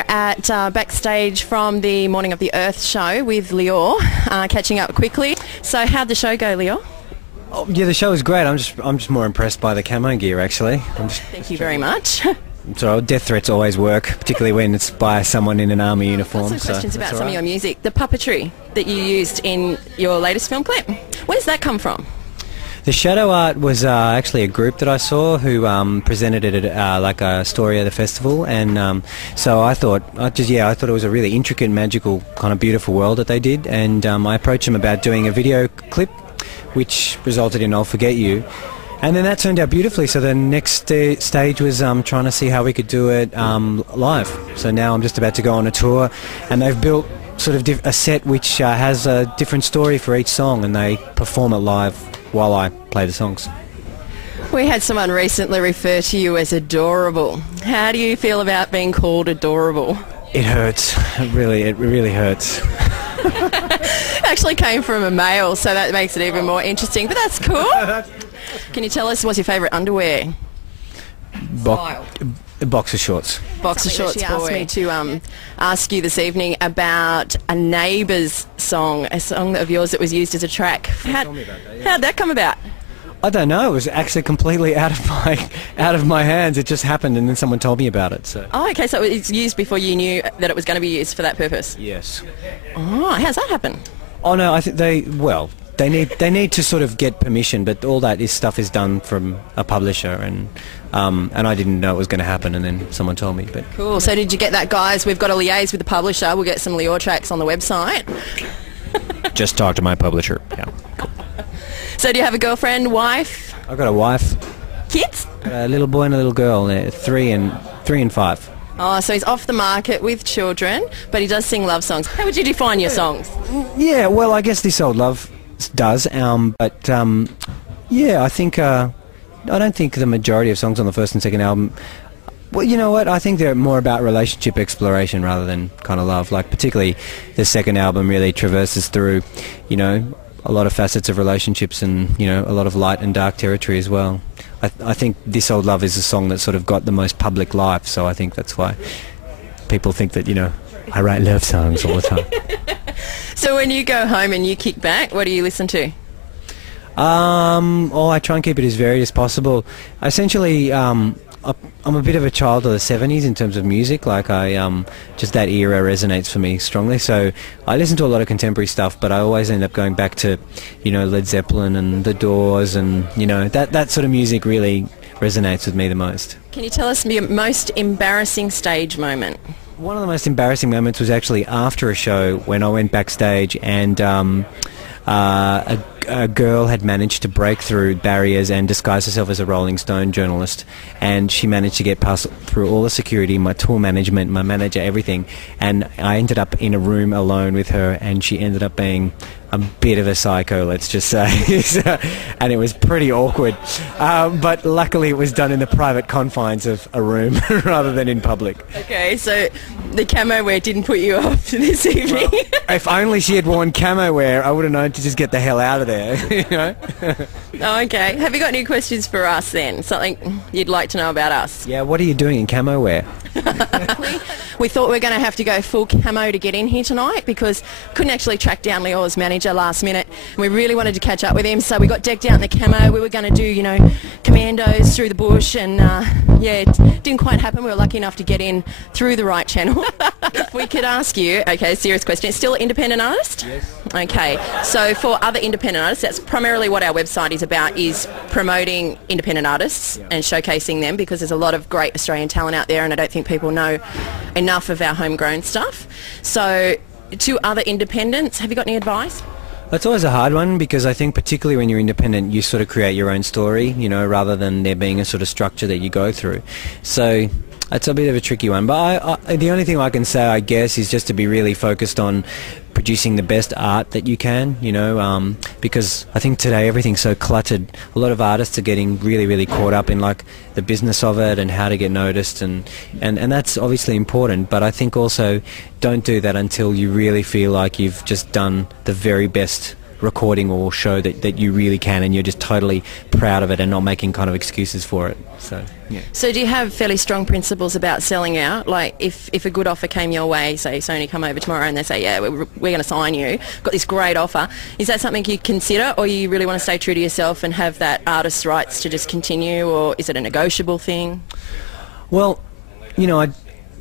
here at backstage from the Morning of the Earth show with Lior, catching up quickly. So how'd the show go, Lior? Oh, yeah, the show was great. I'm just more impressed by the camo gear, actually. Thank you very much. So death threats always work, particularly when it's by someone in an army uniform. Lots of questions about some of your music. The puppetry that you used in your latest film clip, where does that come from? The shadow art was actually a group that I saw who presented it at like a story at the festival, and so I thought it was a really intricate, magical, kind of beautiful world that they did, and I approached them about doing a video clip, which resulted in I'll Forget You. And then that turned out beautifully, so the next stage was trying to see how we could do it live. So now I'm just about to go on a tour, and they've built sort of a set which has a different story for each song, and they perform it live while I play the songs. We had someone recently refer to you as adorable. How do you feel about being called adorable? It hurts. It really hurts. Actually came from a male, so that makes it even more interesting, but that's cool. Can you tell us what's your favourite underwear? Boxer shorts. Boxer shorts. She asked me to ask you this evening about a Neighbours song, a song of yours that was used as a track. How'd that come about? I don't know. It was actually completely out of my hands. It just happened, and then someone told me about it. So. Oh, okay. So it's used before you knew that it was going to be used for that purpose. Yes. Oh, how's that happen? Oh no, I think they need to sort of get permission, but all that stuff is done from a publisher, and I didn't know it was going to happen, and then someone told me. But cool. So did you get that, guys? We've got to liaise with the publisher. We'll get some Lior tracks on the website. Just talk to my publisher. Yeah. So do you have a girlfriend, wife? I've got a wife. Kids? A little boy and a little girl, 3 and 5. Oh, so he's off the market with children, but he does sing love songs. How would you define your songs? Yeah, well, I guess This Old Love does, but yeah, I think I don't think the majority of songs on the first and second album. Well, you know what? I think they're more about relationship exploration rather than kind of love. Like particularly, the second album really traverses through, a lot of facets of relationships and a lot of light and dark territory as well. I think This Old Love is a song that sort of got the most public life, so I think that's why people think that I write love songs all the time. So when you go home and you kick back, what do you listen to? I try and keep it as varied as possible. Essentially, I'm a bit of a child of the 70s in terms of music. Like just that era resonates for me strongly. So I listen to a lot of contemporary stuff, but I always end up going back to, Led Zeppelin and The Doors, and that sort of music really resonates with me the most. Can you tell us your most embarrassing stage moment? One of the most embarrassing moments was actually after a show when I went backstage and a girl had managed to break through barriers and disguise herself as a Rolling Stone journalist, and she managed to get past through all the security, my tour management, my manager, everything, and I ended up in a room alone with her, and she ended up being a bit of a psycho, let's just say. And it was pretty awkward, but luckily it was done in the private confines of a room rather than in public. Okay, so the camo wear didn't put you off this evening. Well, if only she had worn camo wear, I would have known to just get the hell out of there. Okay, have you got any questions for us then? Something you'd like to know about us? Yeah, what are you doing in camo wear? We thought we were going to have to go full camo to get in here tonight because couldn't actually track down Lior's manager last minute, and we really wanted to catch up with him, so we got decked out in the camo. We were going to do, commandos through the bush, and it didn't quite happen. We were lucky enough to get in through the right channel. If we could ask you, okay, serious question, it's still an independent artist? Yes. Okay, so for other independent artists, that's primarily what our website is about, is promoting independent artists and showcasing them, because there's a lot of great Australian talent out there, and I don't think people know enough of our homegrown stuff. So to other independents, have you got any advice? That's always a hard one, because I think particularly when you're independent, you sort of create your own story, rather than there being a sort of structure that you go through. So it's a bit of a tricky one, but the only thing I can say, I guess, is just to be really focused on producing the best art that you can, because I think today everything's so cluttered. A lot of artists are getting really, really caught up in like the business of it and how to get noticed, and that's obviously important, but I think also don't do that until you really feel like you've just done the very best recording will show that you really can, and you're just totally proud of it and not making kind of excuses for it. So yeah. So do you have fairly strong principles about selling out? Like if a good offer came your way, say Sony come over tomorrow and they say, yeah, we're going to sign you, got this great offer, is that something you consider, or you really want to stay true to yourself and have that artist's rights to just continue, or is it a negotiable thing? Well, you know,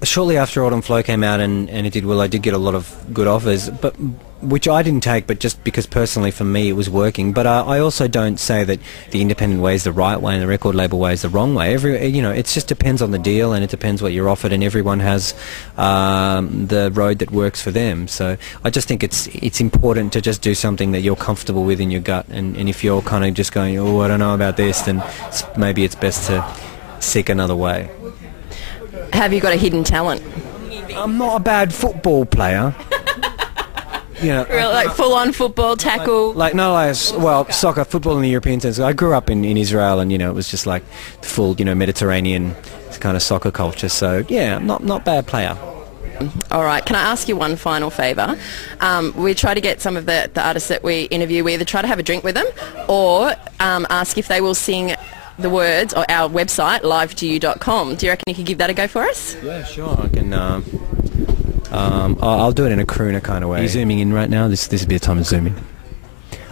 shortly after Autumn Flow came out and it did well, I did get a lot of good offers, but which I didn't take, but just because personally for me it was working. But I also don't say that the independent way is the right way and the record label way is the wrong way. It just depends on the deal, and it depends what you're offered, and everyone has the road that works for them. So I just think it's important to just do something that you're comfortable with in your gut, and if you're kind of just going, oh, I don't know about this, then maybe it's best to seek another way. Have you got a hidden talent? I'm not a bad football player. You know, like full-on football, tackle? Soccer, football in the European sense. I grew up in Israel, and, it was just like full, Mediterranean kind of soccer culture. So, yeah, I'm not bad player. All right. Can I ask you one final favour? We try to get some of the artists that we interview, we either try to have a drink with them or ask if they will sing the words or our website, Live2U.com. Do you reckon you could give that a go for us? Yeah, sure. I can... I'll do it in a crooner kind of way. Are you zooming in right now? This would be a time to zoom in.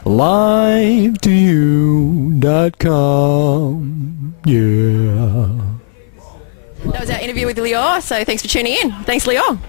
Live2U.com. Yeah. That was our interview with Lior, so thanks for tuning in. Thanks, Lior.